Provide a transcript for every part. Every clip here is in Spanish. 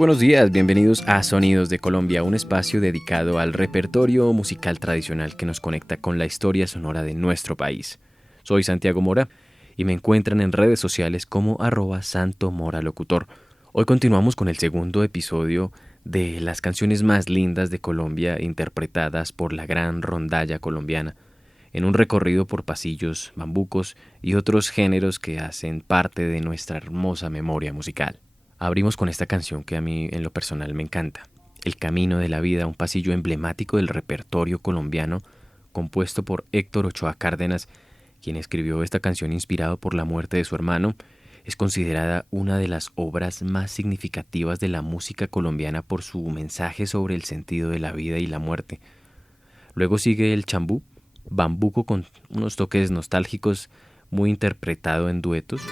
buenos días, bienvenidos a Sonidos de Colombia, un espacio dedicado al repertorio musical tradicional que nos conecta con la historia sonora de nuestro país. Soy Santiago Mora y me encuentran en redes sociales como @santomoralocutor. Hoy continuamos con el segundo episodio de las canciones más lindas de Colombia interpretadas por la gran rondalla colombiana, en un recorrido por pasillos, bambucos y otros géneros que hacen parte de nuestra hermosa memoria musical. Abrimos con esta canción que a mí en lo personal me encanta, El Camino de la Vida, un pasillo emblemático del repertorio colombiano compuesto por Héctor Ochoa Cárdenas, quien escribió esta canción inspirado por la muerte de su hermano. Es considerada una de las obras más significativas de la música colombiana por su mensaje sobre el sentido de la vida y la muerte. Luego sigue el chambú, bambuco con unos toques nostálgicos, muy interpretado en duetos.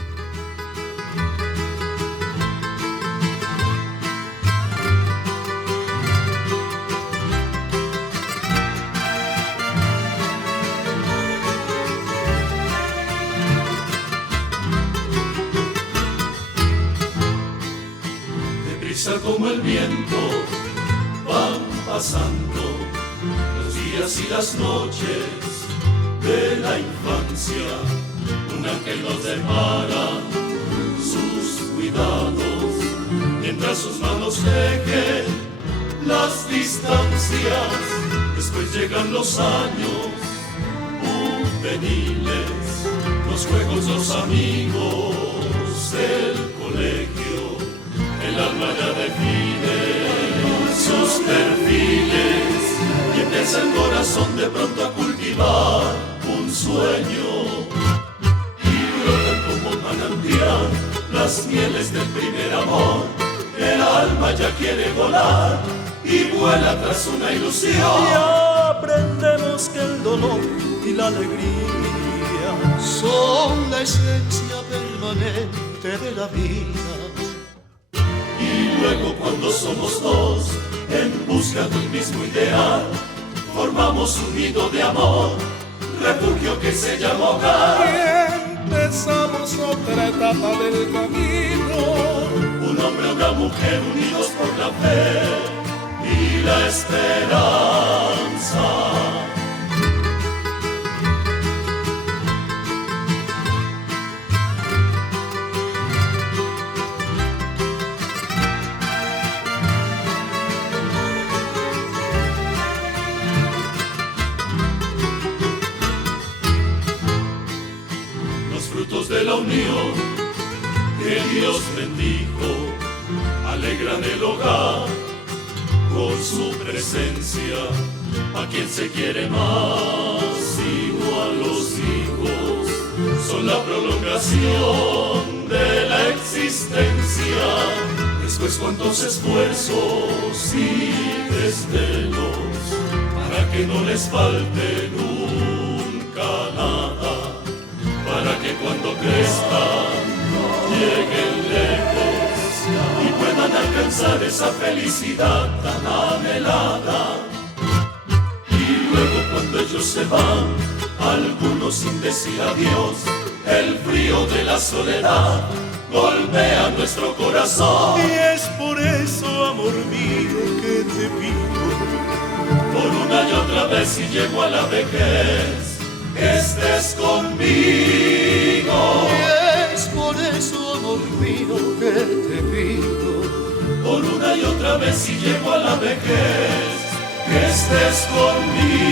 Como el viento van pasando los días y las noches de la infancia. Un ángel nos depara sus cuidados mientras sus manos tejen las distancias. Después llegan los años juveniles, los juegos, los amigos, el colegio. El alma ya define sus perfiles y empieza el corazón de pronto a cultivar un sueño. Y brotan como manantial las mieles del primer amor. El alma ya quiere volar y vuela tras una ilusión. Y aprendemos que el dolor y la alegría son la esencia permanente de la vida. Y luego cuando somos dos, en busca del mismo ideal, formamos un nido de amor, refugio que se llama hogar. Y empezamos otra etapa del camino. Un hombre, una mujer unidos por la fe y la esperanza. De la unión que Dios bendijo, alegran el hogar con su presencia. A quien se quiere más, igual los hijos, son la prolongación de la existencia. Después cuántos esfuerzos y desvelos para que no les falte nunca nada, para que cuando crezcan lleguen lejos y puedan alcanzar esa felicidad tan anhelada. Y luego cuando ellos se van, algunos sin decir adiós, el frío de la soledad golpea nuestro corazón. Y es por eso, amor mío, que te pido, por una y otra vez y llego a la vejez, que estés conmigo. Y es por eso, amor mío, que te pido, por una y otra vez y llego a la vejez, que estés conmigo.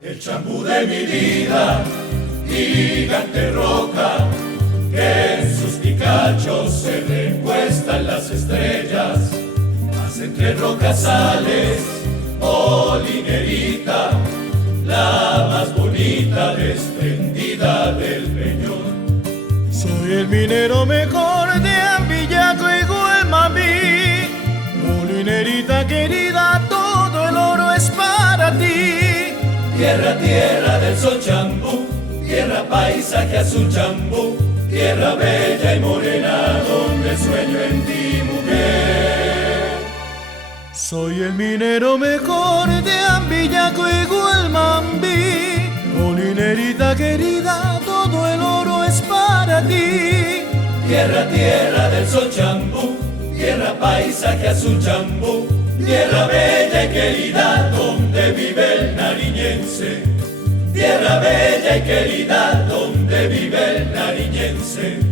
El chambú de mi vida, gigante roca, que en sus picachos se recuestan las estrellas. Más entre rocas sales, molinerita, la más bonita desprendida ciudad del Peñón. Soy el minero mejor de Ambillaco y Guelmambí. Molinerita querida, todo el oro es para ti. Tierra, tierra del sol chambú, tierra paisaje azul chambú, tierra bella y morena donde sueño en ti, mujer. Soy el minero mejor de Ambillaco y Guelmambí. Molinerita querida, todo el oro es para ti. Tierra, tierra del sol chambú, tierra paisaje azul chambú, tierra bella y querida donde vive el nariñense. Tierra bella y querida donde vive el nariñense.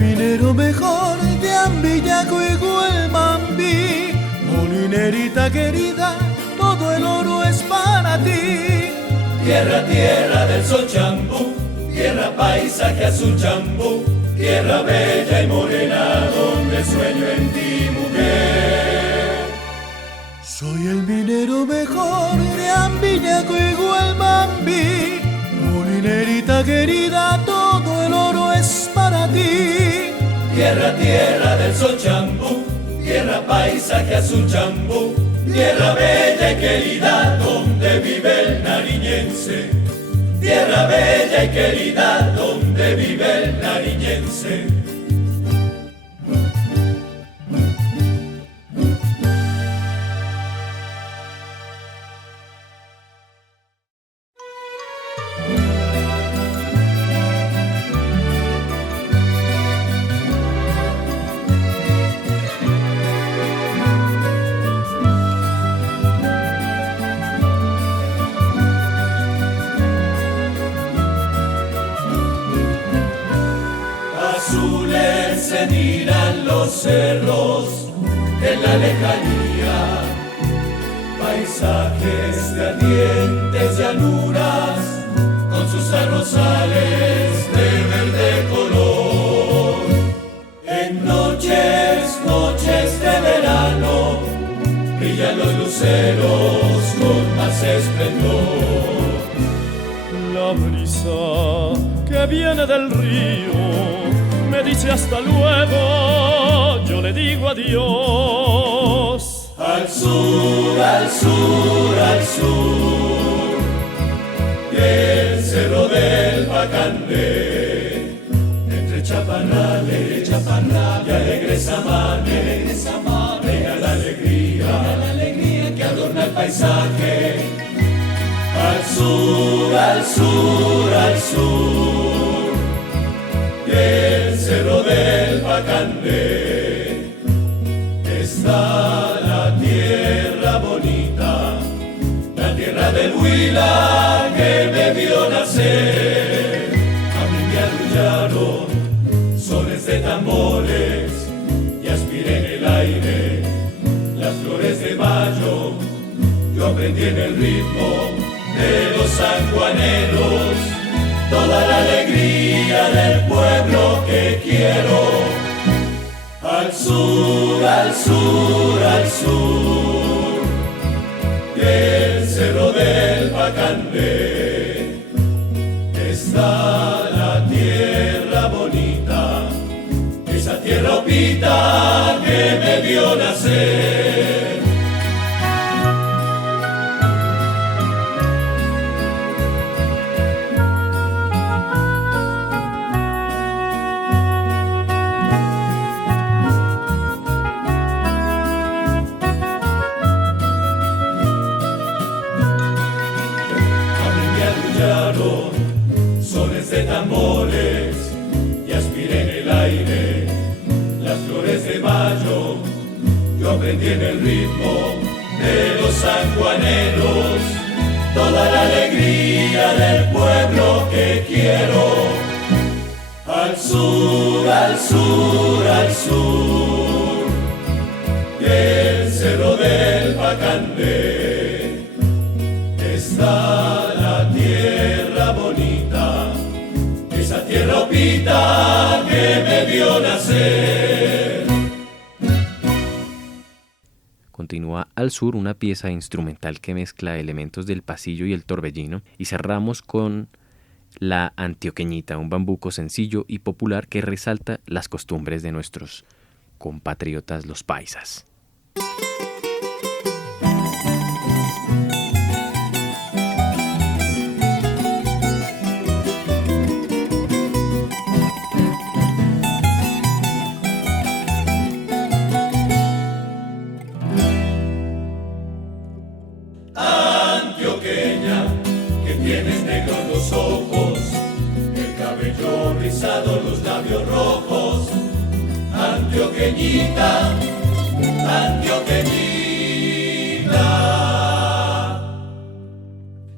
Minero mejor de Ambillaco y Guelmambí. Molinerita querida, todo el oro es para ti. Tierra, tierra del sol chambú, tierra paisaje azul chambú, tierra bella y morena donde sueño en ti, mujer. Soy el minero mejor de Ambillaco y Guelmambí. Molinerita querida, todo el oro es para ti. Tierra, tierra del sol chambú, tierra paisaje azul chambú, tierra bella y querida donde vive el nariñense. Tierra bella y querida donde vive el nariñense. Se miran los cerros en la lejanía, paisajes de ardientes llanuras con sus arrozales de verde color. En noches, noches de verano brillan los luceros con más esplendor. La brisa que viene del río me dice hasta luego, yo le digo adiós. Al sur, al sur, al sur, del cerro del Pacandé, entre chaparrales y alegres amanes, venga la alegría que adorna el paisaje. Al sur, al sur, al sur, del cerro del Pacandé está la tierra bonita, la tierra del Huila que me vio nacer. A mí me arrullaron sones de tambores y aspiré en el aire las flores de mayo. Yo aprendí en el ritmo de los sanjuaneros toda la alegría del pueblo que quiero. Al sur, al sur, al sur, del cerro del Pacandé está la tierra bonita, esa tierra opita que me vio nacer. Sones de tambores y aspiré en el aire las flores de mayo. Yo aprendí en el ritmo de los sanjuaneros toda la alegría del pueblo que quiero. Al sur, al sur, al sur, del cerro del Pacandé está la tierra bonita, esa tierra opita que me vio nacer. Continúa Al Sur, una pieza instrumental que mezcla elementos del pasillo y el torbellino, y cerramos con La Antioqueñita, un bambuco sencillo y popular que resalta las costumbres de nuestros compatriotas los paisas. Antioqueña, que tienes negros los ojos, el cabello rizado, los labios rojos. Antioqueñita, Antioqueñita,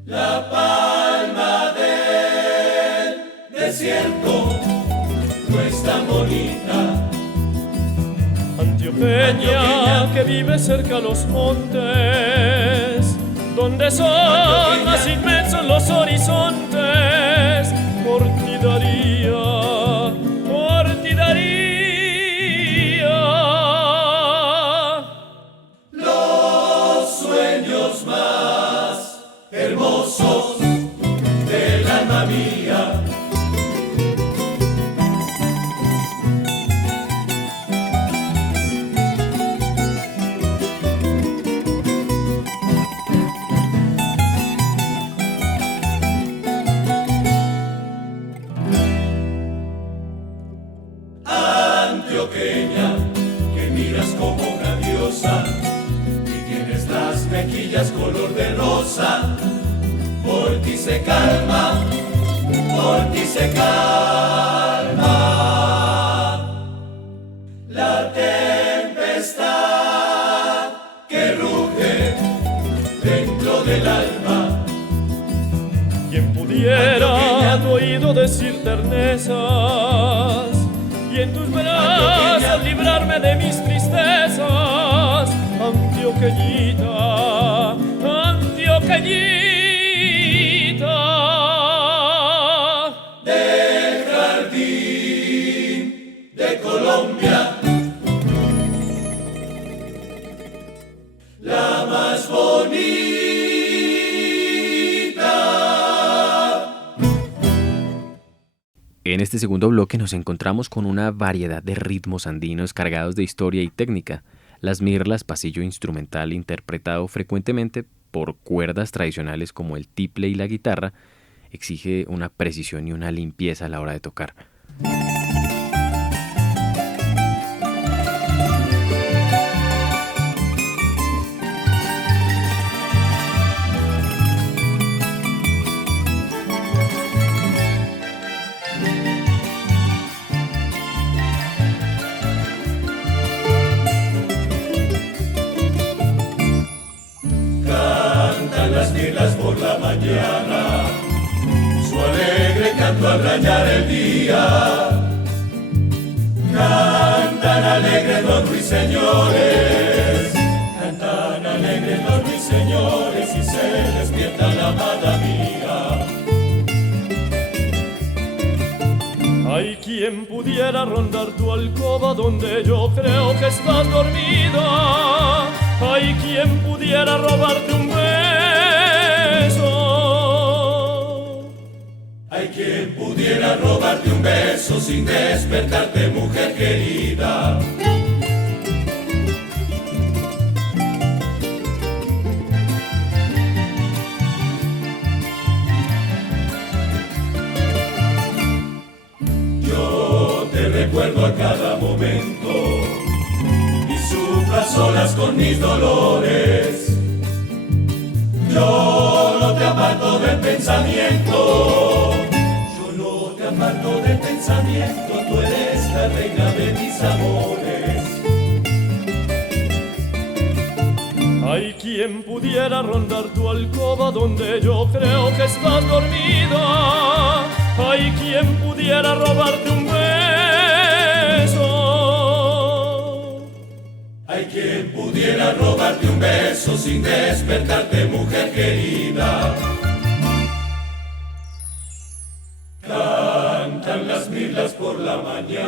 la palma del desierto no es tan bonita. Antioqueña, que vive cerca a los montes, donde son más inmensos los horizontes, por ti daría, los sueños más hermosos del alma mía. Antioqueña, que miras como una diosa y tienes las mejillas color de rosa. Por ti se calma, por ti se calma la tempestad que ruge dentro del alma. quien pudiera a tu oído decir ternezas y en tus brazos librarme de mis tristezas. Antioqueñita, Antioqueñita, del jardín de Colombia, la más bonita. En este segundo bloque nos encontramos con una variedad de ritmos andinos cargados de historia y técnica. Las mirlas, pasillo instrumental interpretado frecuentemente por cuerdas tradicionales como el tiple y la guitarra, exige una precisión y una limpieza a la hora de tocar. Las mirlas por la mañana, su alegre canto al rayar el día. Cantan alegres los ruiseñores, cantan alegres los ruiseñores y se despierta la amada mía. hay quien pudiera rondar tu alcoba donde yo creo que estás dormida. Hay quien pudiera robarte un beso. Hay quien pudiera robarte un beso sin despertarte, mujer querida. Yo te recuerdo a cada momento y sufras solas con mis dolores. Yo no te aparto del pensamiento. Yo no te aparto del pensamiento. Tú eres la reina de mis amores. Hay quien pudiera rondar tu alcoba donde yo creo que estás dormida. Hay quien pudiera robarte un beso. Hay quien pudiera robarte un beso sin despertarte, mujer querida. Cantan las mirlas por la mañana.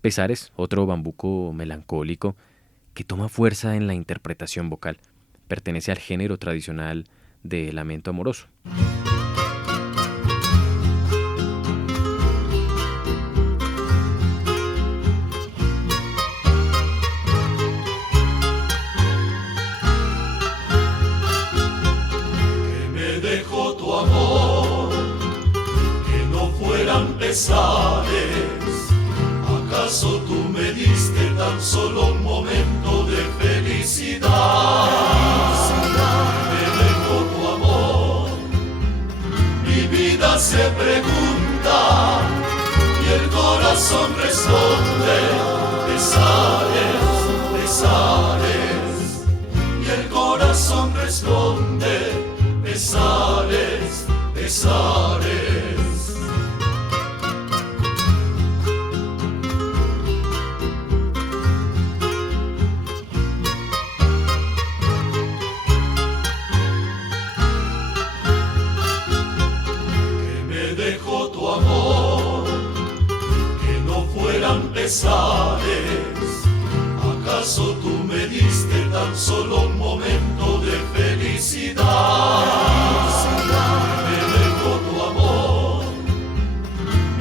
Pesares, otro bambuco melancólico que toma fuerza en la interpretación vocal. Pertenece al género tradicional de lamento amoroso. Pesares, ¿acaso tú me diste tan solo un momento de felicidad? Me dejó tu amor, mi vida se pregunta y el corazón responde, pesares, pesares, y el corazón responde, pesares, pesares. ¿Acaso tú me diste tan solo un momento de felicidad? Me dejó tu amor,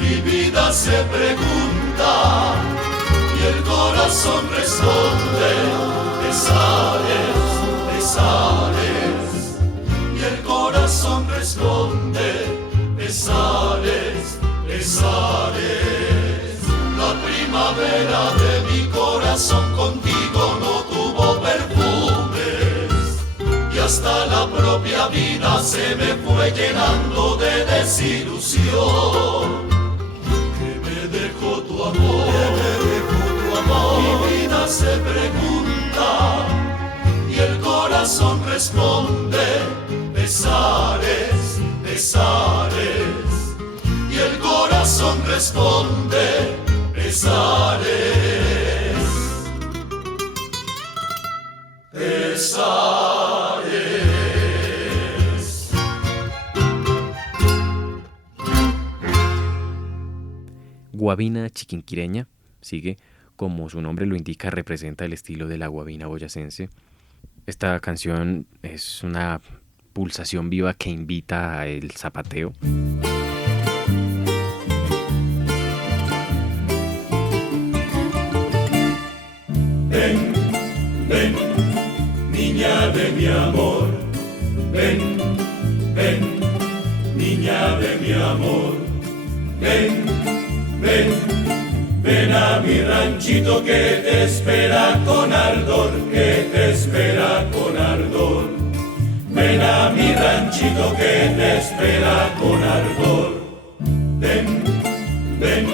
mi vida se pregunta y el corazón responde, pesares, pesares, y el corazón responde, pesares, pesares. La primavera de mi corazón contigo no tuvo perfumes y hasta la propia vida se me fue llenando de desilusión. Que me dejó tu amor, mi vida se pregunta y el corazón responde, pesares, pesares, y el corazón responde, pesares, pesares. Guabina chiquinquireña, sigue, como su nombre lo indica, representa el estilo de la guabina boyacense. Esta canción es una pulsación viva que invita al zapateo. Ven, ven, niña de mi amor, ven, ven, niña de mi amor, ven, ven, ven a mi ranchito que te espera con ardor, que te espera con ardor. Ven a mi ranchito que te espera con ardor. Ven, ven,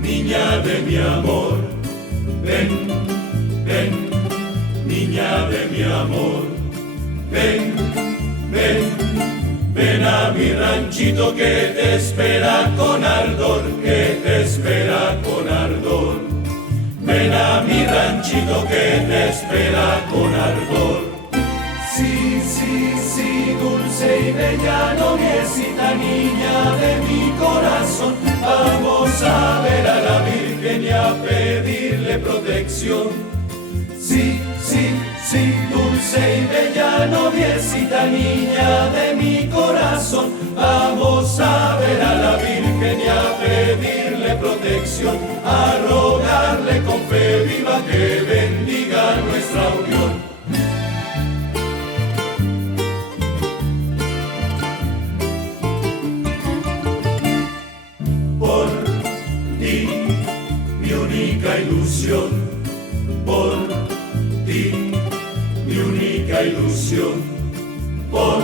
niña de mi amor, ven, ven, niña de mi amor, ven, ven, ven a mi ranchito que te espera con ardor, que te espera con ardor. Ven a mi ranchito que te espera con ardor. Sí, sí, sí, dulce y bella noviecita, niña de mi corazón, vamos a ver a la Virgen y a pedirle protección. Sí, sí, sí, dulce y bella noviecita, niña de mi corazón, vamos a ver a la Virgen y a pedirle protección, a rogarle con fe viva que bendiga nuestra unión. Por ti, mi única ilusión, por ti, mi única ilusión, por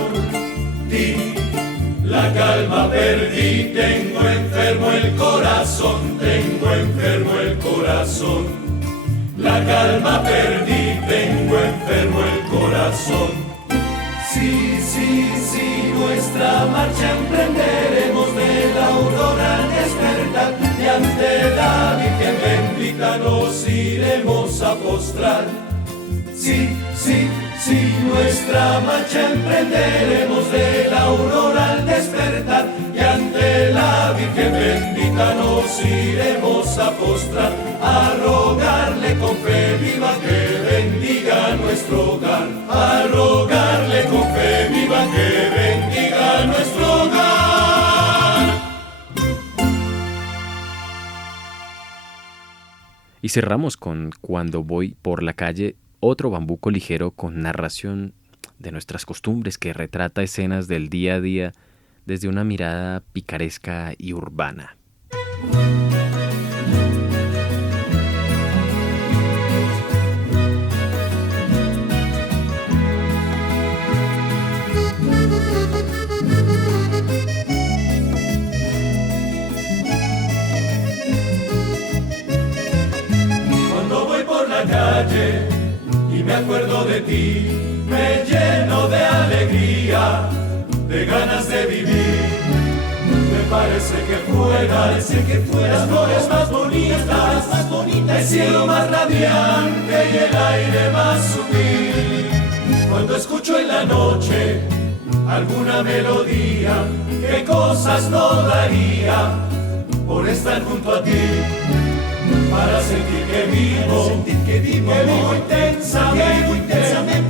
ti, la calma perdí, tengo enfermo el corazón, tengo enfermo el corazón, la calma perdí, tengo enfermo el corazón. Sí, sí, sí, nuestra marcha emprenderemos de la aurora al despertar, austral. Sí, sí, sí, nuestra marcha emprenderemos de la aurora al despertar, y ante la Virgen bendita nos iremos a postrar, a rogarle con fe viva que bendiga nuestro hogar, a rogarle con fe viva que bendiga nuestro hogar. Y cerramos con Cuando voy por la calle, otro bambuco ligero con narración de nuestras costumbres que retrata escenas del día a día desde una mirada picaresca y urbana. Cuando voy por la calle y me acuerdo de ti, me lleno de alegría, de ganas de vivir. Me parece que fuera las flores más bonitas, el cielo más radiante y el aire más sutil. Cuando escucho en la noche alguna melodía, qué cosas no daría por estar junto a ti, para sentir que vivo intensamente,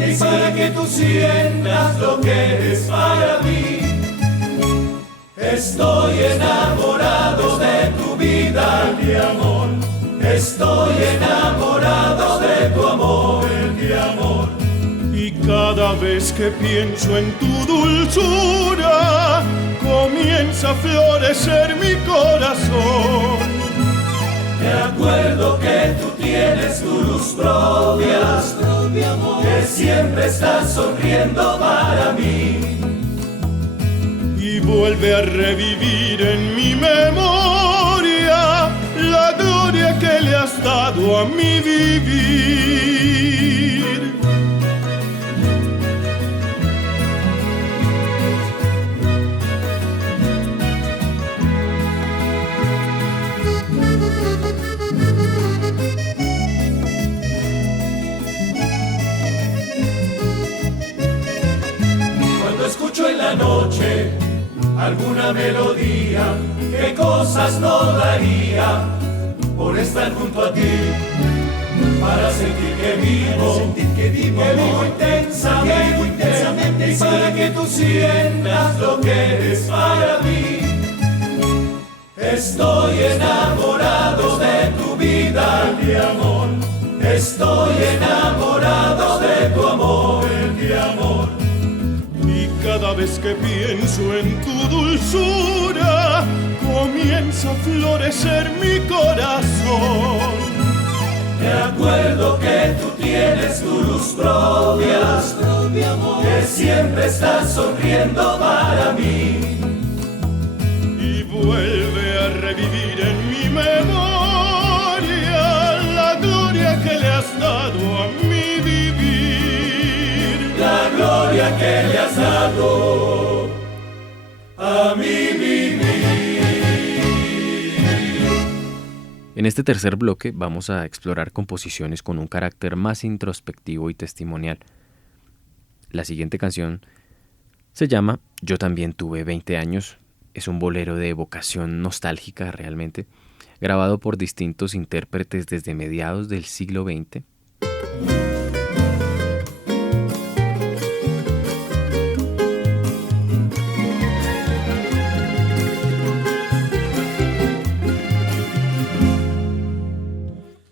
y para que tú sientas lo que eres para mí. Estoy enamorado de tu vida, mi amor. Estoy enamorado de tu amor, mi amor. Y cada vez que pienso en tu dulzura, comienza a florecer mi corazón. Me acuerdo que tú tienes tu luz propia, que siempre estás sonriendo para mí. Y vuelve a revivir en mi memoria la gloria que le has dado a mi vivir. Cuando escucho en la noche alguna melodía, qué cosas no daría por estar junto a ti, para sentir que vivo intensamente, y para que tú sientas lo que eres para mí. Estoy enamorado de tu vida, mi amor. Estoy enamorado de tu amor, mi amor. Cada vez que pienso en tu dulzura, comienza a florecer mi corazón. Me acuerdo que tú tienes tu luz propia, que siempre estás sonriendo para mí. Y vuelve a revivir en mi memoria la gloria que le has dado a mi vivir. La gloria que le has dado a mi vivir. En este tercer bloque vamos a explorar composiciones con un carácter más introspectivo y testimonial. La siguiente canción se llama Yo también tuve 20 años. Es un bolero de evocación nostálgica realmente, grabado por distintos intérpretes desde mediados del siglo XX.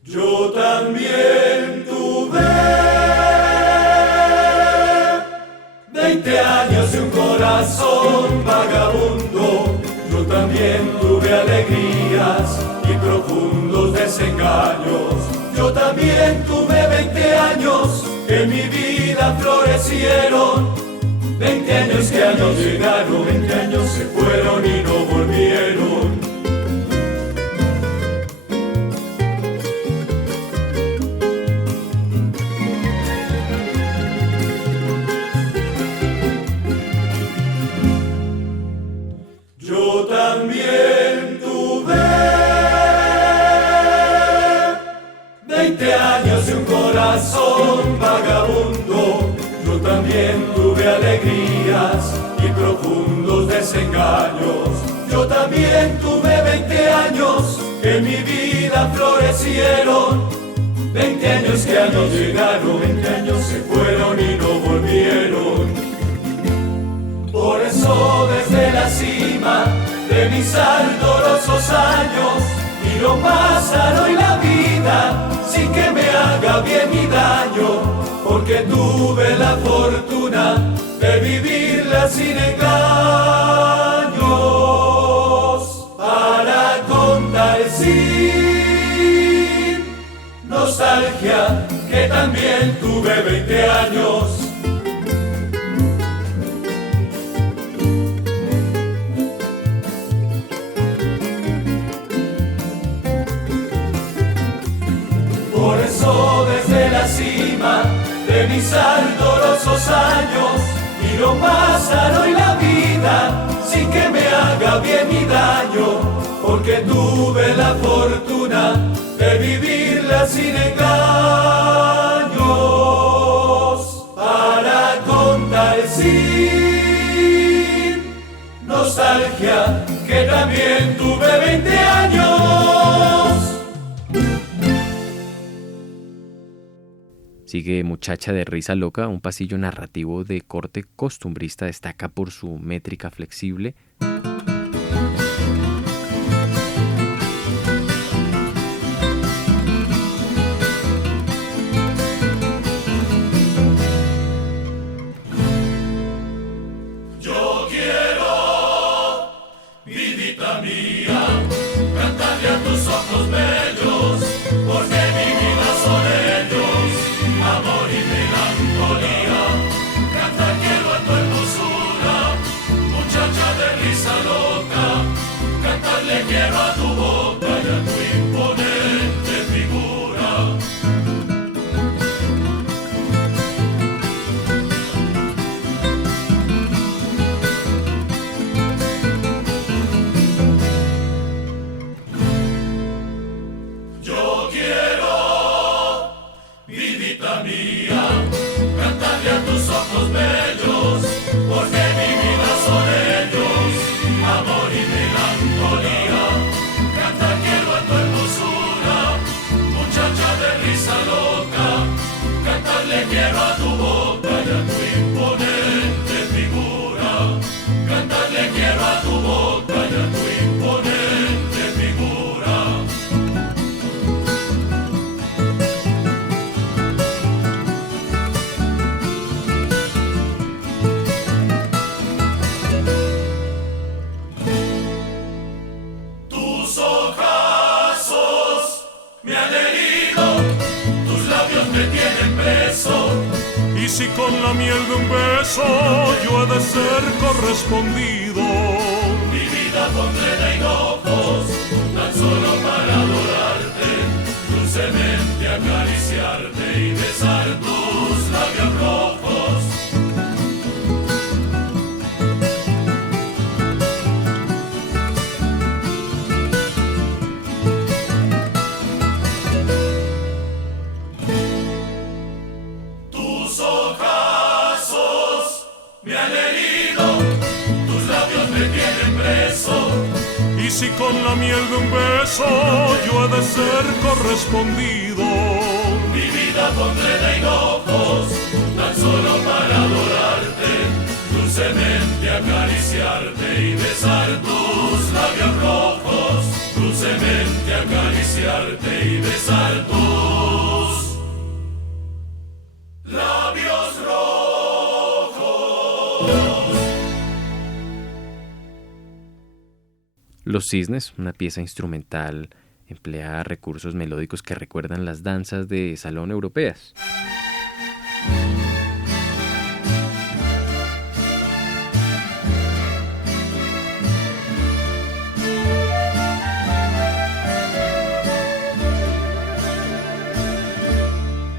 Yo también tuve 20 años y un corazón vagabundo. Yo también tuve alegrías y profundos desengaños. Yo también tuve 20 años que en mi vida florecieron. 20 años que años llegaron, 20 años se fueron y no volvieron. Yo también tuve 20 años y un corazón corazón vagabundo, yo también tuve alegrías y profundos desengaños. Yo también tuve 20 años que en mi vida florecieron, 20 años que a mí llegaron, 20 años se fueron y no volvieron. Por eso desde la cima de mis ardorosos años miro pasar hoy la vida sin que me haga bien ni daño, porque tuve la fortuna de vivirla sin engaños, para contar sin nostalgia que también tuve 20 años. Por eso desde la cima de mis ardorosos años miro pasar hoy la vida sin que me haga bien ni daño, porque tuve la fortuna de vivirla sin engaños, para contar sin nostalgia que también tuve 20 años. Sigue Muchacha de risa loca, un pasillo narrativo de corte costumbrista, destaca por su métrica flexible. Yo quiero, vidita mía, cantarle a tus ojos bellos, porque mi vida son ellos, amor y melancolía. Canta quiero a tu hermosura, muchacha de risa loca, cantarle quiero a tu boca y a tu imponente figura. Yo quiero, vidita mía, cantarle a tus ojos bellos, porque mi vida son ellos, amor y melancolía. Canta quiero a tu hermosura, muchacha de risa loca, cantarle quiero a tu boca y a tu imponente figura. Cantarle quiero a tu boca y a tu imponente figura. Tus ojazos me han herido, tus labios me tienen preso. Y si con la miel de un beso yo he de ser correspondido, Mi vida pondré de hinojos, tan solo para adorarte, dulcemente acariciarte y besar tus labios rojos. Tus ojazos me han herido, tus labios me tienen preso. y si con la miel de un beso yo he de ser correspondido, Mi vida pondré de hinojos, tan solo para adorarte, dulcemente acariciarte y besar tus labios rojos, dulcemente acariciarte y besar tus labios rojos. Los Cisnes, una pieza instrumental, emplea recursos melódicos que recuerdan las danzas de salón europeas.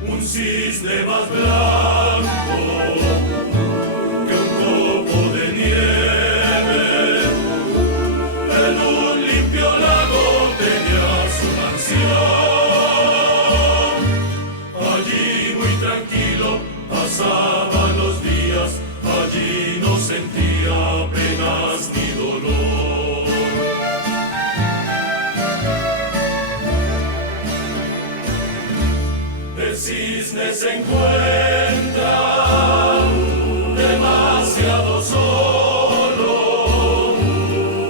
Un cisne más blanco que un copo de nieve, en un limpio lago tenía su mansión. Allí tranquilo pasaban los días, allí no sentía penas ni dolor. El cisne se encuentra demasiado solo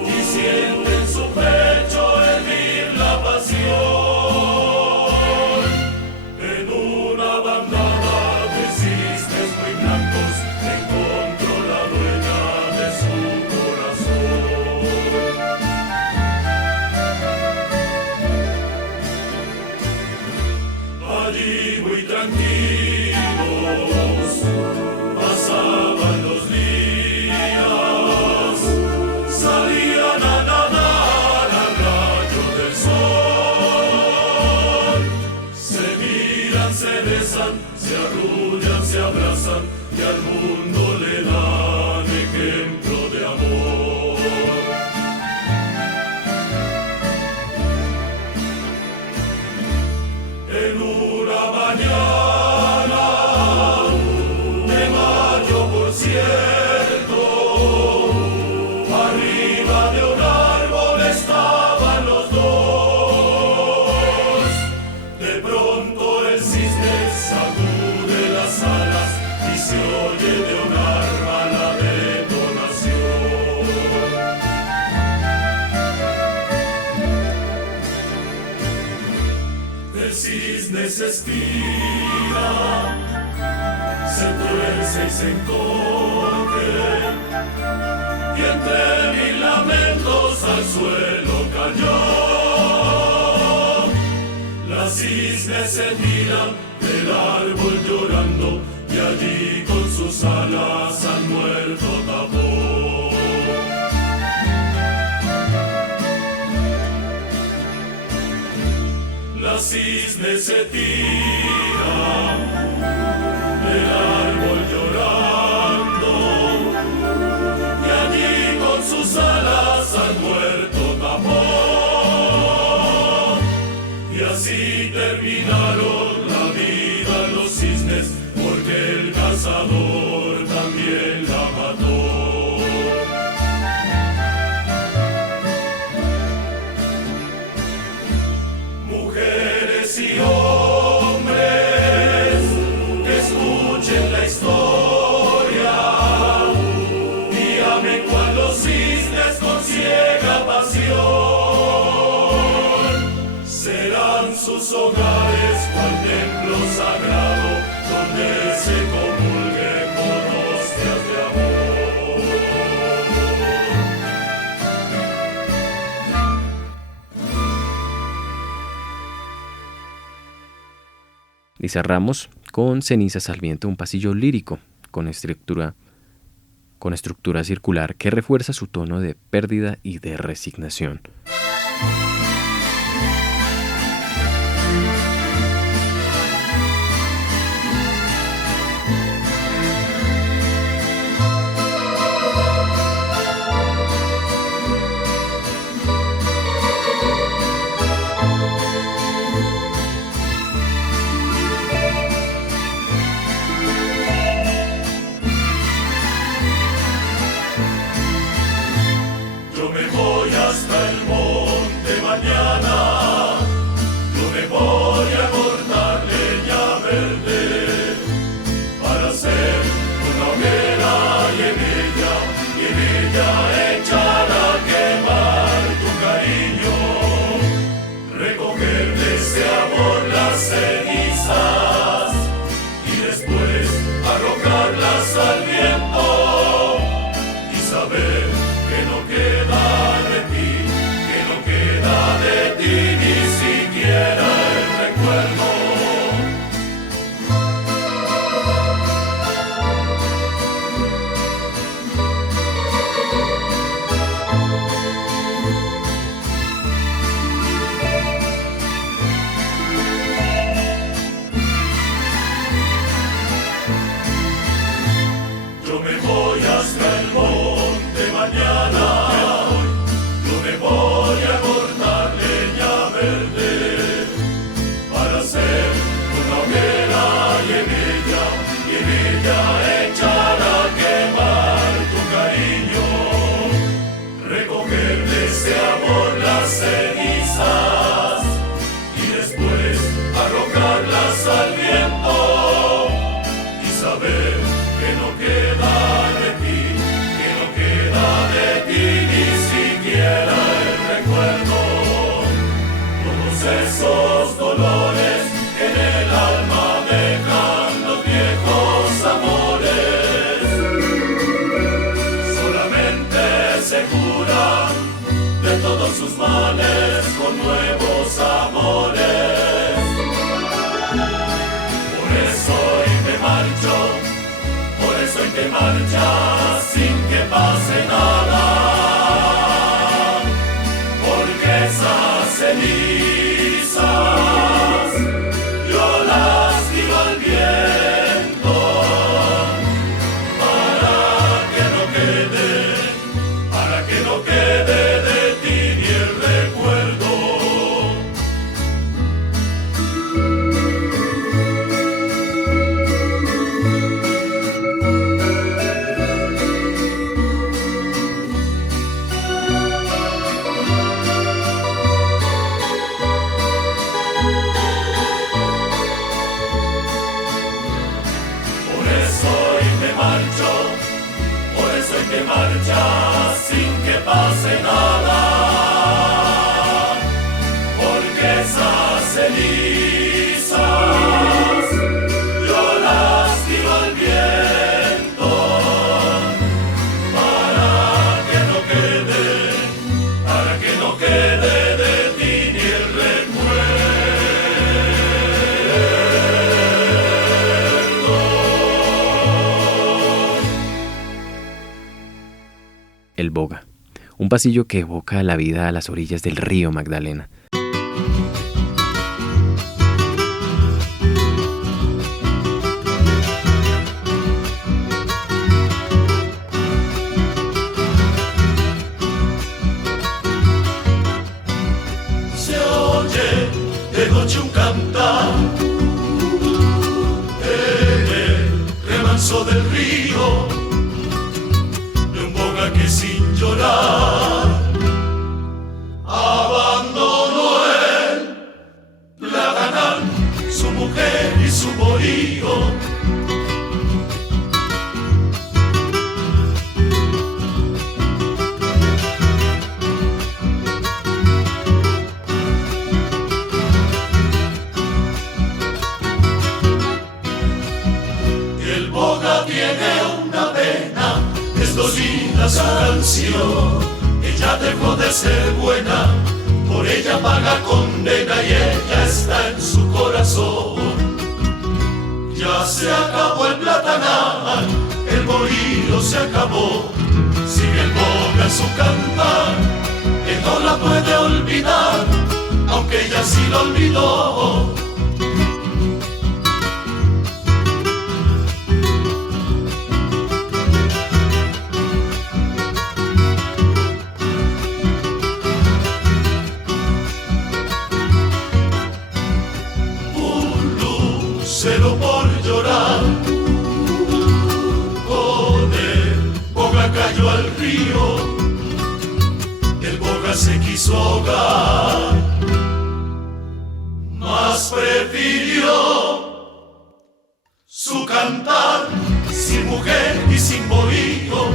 y siente en su pecho hervir la pasión. En una bandada de cisnes muy blancos encontró la dueña de su corazón. Allí muy tranquilos pasaban los días, salían a nadar al rayo del sol. Se miran, se besan, se arrullan, se abrazan y al mundo le dan ejemplo de amor. En una mañana de mayo, por cierto, arriba de un árbol estaban los dos. De pronto el cisne sacude las alas y se oye de un arma la detonación. El cisne se estira, se tuerce y se encoge, y entre mil lamentos al suelo cayó. Las cisnes se tiran del árbol llorando, y allí con sus alas han muerto tapó. Las cisnes se tiran del árbol llorando, y allí con sus alas han muerto tapón. Y así terminaron la vida los cisnes, porque el cazador también la mató. Mujeres y hombres que escuchen la historia y amen cual los cisnes con ciega pasión. Serán sus hogares cual templo sagrado donde se comulgue con hostias de amor. Y cerramos con Cenizas al viento, un pasillo lírico con estructura circular que refuerza su tono de pérdida y de resignación. Yo me voy hasta el monte mañana, yo me voy a cortar leña verde para hacer una hoguera y en ella echar a quemar tu cariño, recoger de ese amor las cenizas y después arrojarlas al viento y saber que no queda de ti, que no queda de ti ni siquiera el recuerdo. males con nuevos amores. Por eso hoy me marcho, por eso hoy te marchas sin que pase nada, porque esas cenizas yo las tiro al viento para que no quede de ti ni el recuerdo. Por eso hoy me marcho, por eso hoy te marchas sin que pase nada, porque esas cenizas yo las tiro al viento para que no quede de ti ni el El Boga, un pasillo que evoca la vida a las orillas del río Magdalena. Se oye de noche un cantar en el remanso del río, de un boga que sin llorar abandonó el platanal, su mujer y su bohío. El boga tiene una pena, es dolida su canción. Ella dejó de ser buena, por ella paga condena y ella está en su corazón. Ya se acabó el platanal, el bohío se acabó. Sigue el boga en su cantar, que no la puede olvidar, aunque ella sí lo olvidó. Cero por llorar, con el boga cayó al río, el boga se quiso ahogar, mas prefirió su cantar sin mujer y sin bohío.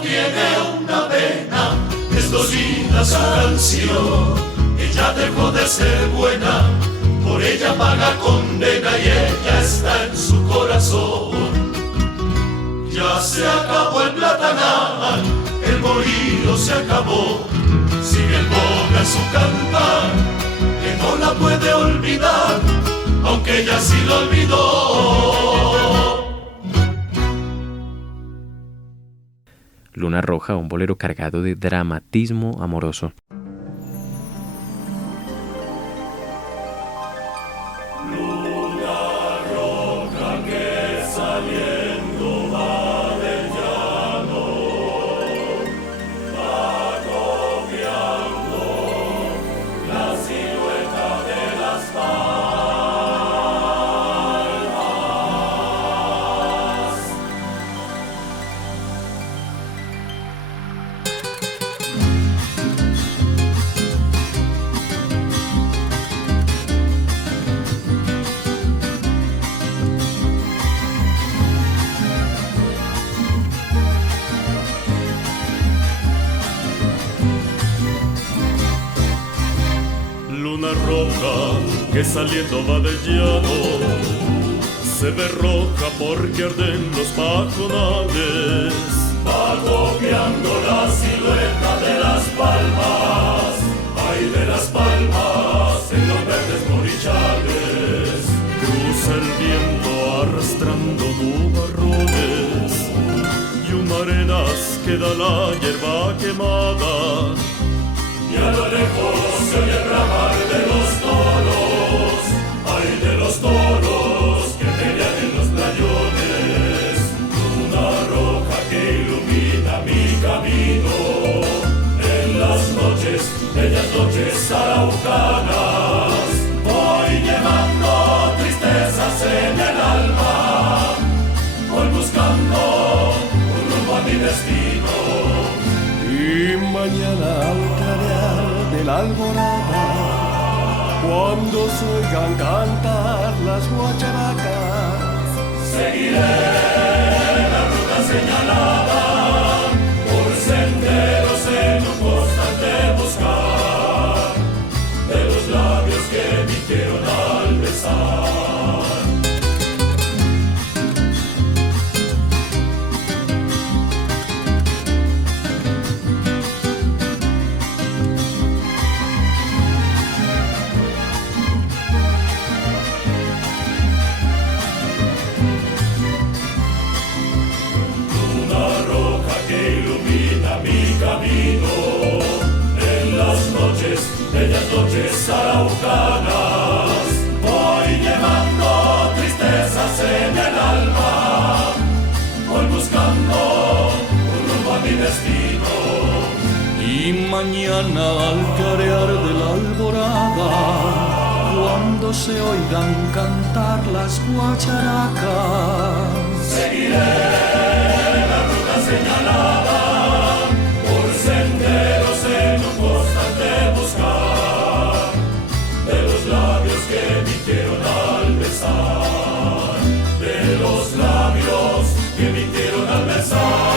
Tiene una pena, es dolida su canción. Ella dejó de ser buena, por ella paga condena y ella está en su corazón. Ya se acabó el platanal, el bohío se acabó. Sigue el boga en su cantar, que no la puede olvidar, aunque ella sí lo olvidó. Luna Roja, un bolero cargado de dramatismo amoroso. que saliendo va del llano se ve roja porque arden los pajonales. Va copiando la silueta de las palmas, ay de las palmas en los verdes morichales. Cruza el viento arrastrando nubarrones y humaredas queda la hierba quemada. Y a lo lejos se oye el bramar de los toros, ay de los toros que pelean en los playones. Luna roja que ilumina mi camino en las noches, bellas noches araucanas. Voy llevando tristezas en el alma, voy buscando un rumbo a mi destino. Y mañana al clarear de la alborada, cuando se oigan cantar las guacharacas, seguiré la ruta señalada por senderos en un constante buscar de los labios que mintieron al besar. Bellas noches araucanas, voy llevando tristezas en el alma, voy buscando un rumbo a mi destino. y mañana al clarear de la alborada, cuando se oigan cantar las guacharacas, seguiré la ruta señalada por senderos en un constante buscar de los labios que mintieron al besar, de los labios que mintieron al besar.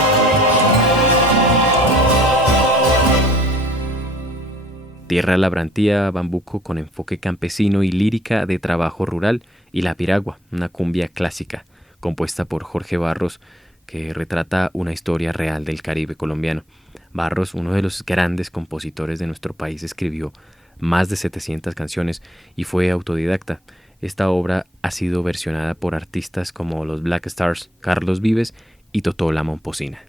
Tierra Labrantía, bambuco con enfoque campesino y lírica de trabajo rural, y La Piragua, una cumbia clásica compuesta por Jorge Barros, que retrata una historia real del Caribe colombiano. Barros, uno de los grandes compositores de nuestro país, escribió más de 700 canciones y fue autodidacta. Esta obra ha sido versionada por artistas como los Black Stars, Carlos Vives y Totó la Momposina.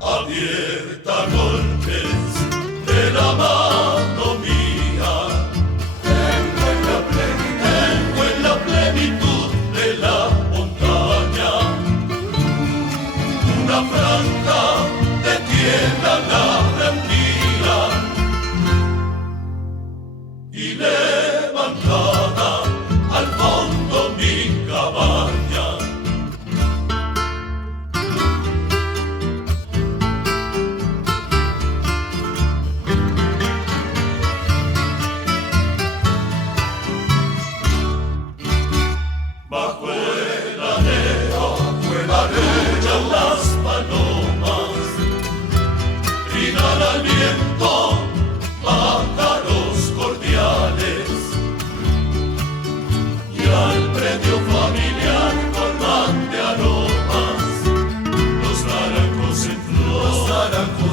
Abierta golpes de la mano mía, tengo en la plenitud de la montaña una franja de tierra labrantía y levantada al fondo mi cabaña.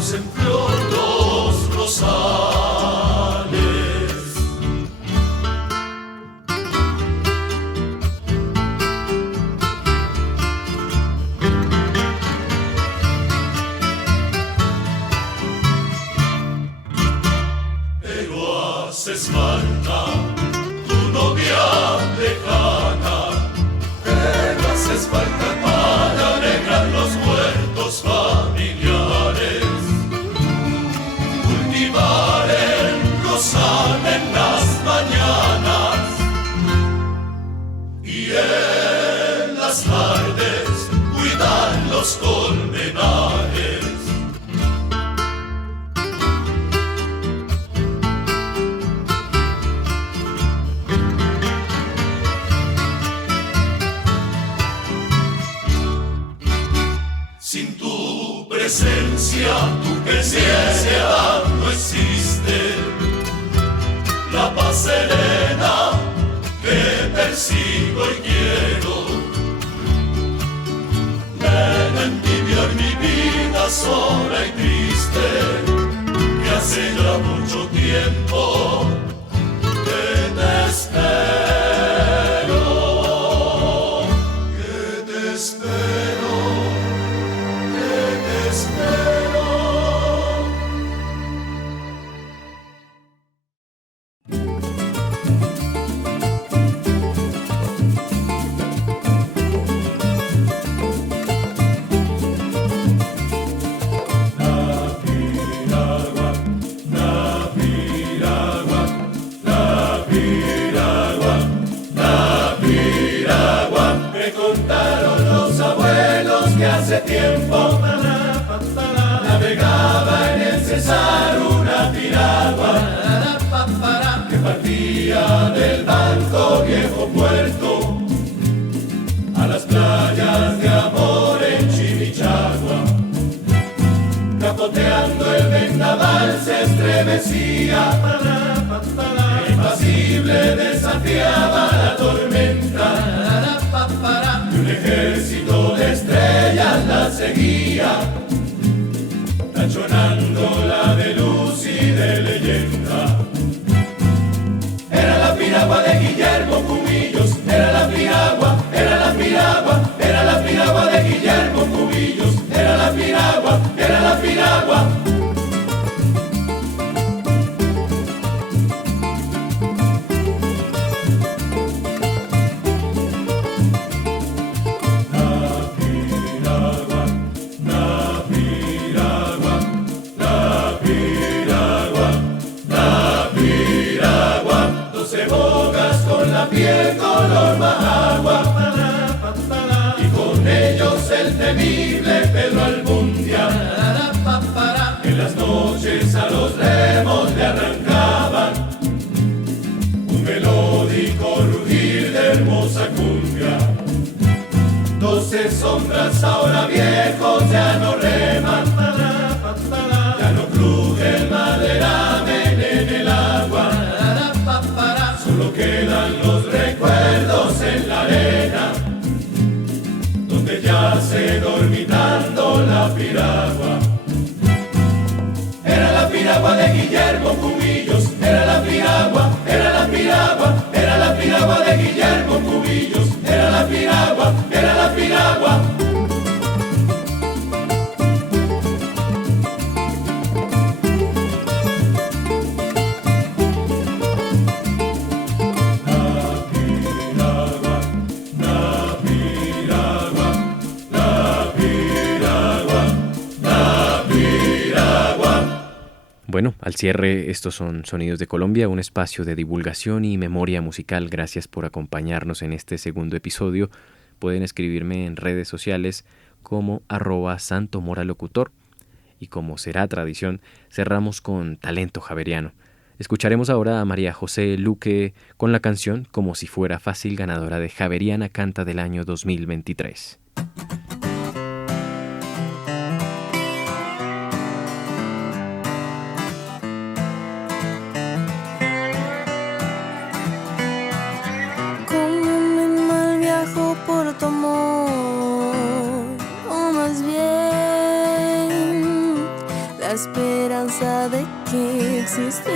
En flor los rosales. Pero haces falta tu novia lejana, pero haces falta para alegrar los muertos familiares. Cultivar el rosal en las mañanas y en las tardes cuidar los colmenares. Sin tu presencia, tu presencia no existe. La paz serena que persigo y quiero. Ven a entibiar mi vida sola y triste, que hace ya mucho tiempo que te espero, que te espero, que te espero. Hace tiempo navegaba en el Cesar una piragua que partía del Banco Viejo Puerto a las playas de amor en Chimichagua. Capoteando el vendaval se estremecía, impasible desafiaba la tormenta. Y un ejército de estrellas la seguía, tachonándola de luz y de leyenda. Era la piragua de Guillermo Cubillos, era la piragua, era la piragua, era la piragua de Guillermo Cubillos, era la piragua, era la piragua. Piel color majagua y con ellos el temible Pedro Albundia. En las noches a los remos le arrancaban un melódico rugir de hermosa cumbia. 12 sombras ahora viejos ya no reman, ya no cruje el maderamen en el agua. Solo quedan los recuerdos en la arena, donde yace dormitando la piragua. Era la piragua de Guillermo Cubillos, era la piragua, era la piragua, era la piragua de Guillermo Cubillos, era la piragua, era la piragua. Bueno, al cierre, estos son Sonidos de Colombia, un espacio de divulgación y memoria musical. Gracias por acompañarnos en este segundo episodio. Pueden escribirme en redes sociales como @santomoralocutor. Y como será tradición, cerramos con talento javeriano. Escucharemos ahora a María José Luque con la canción Como si fuera fácil, ganadora de Javeriana Canta del año 2023. Esperanza de que existiera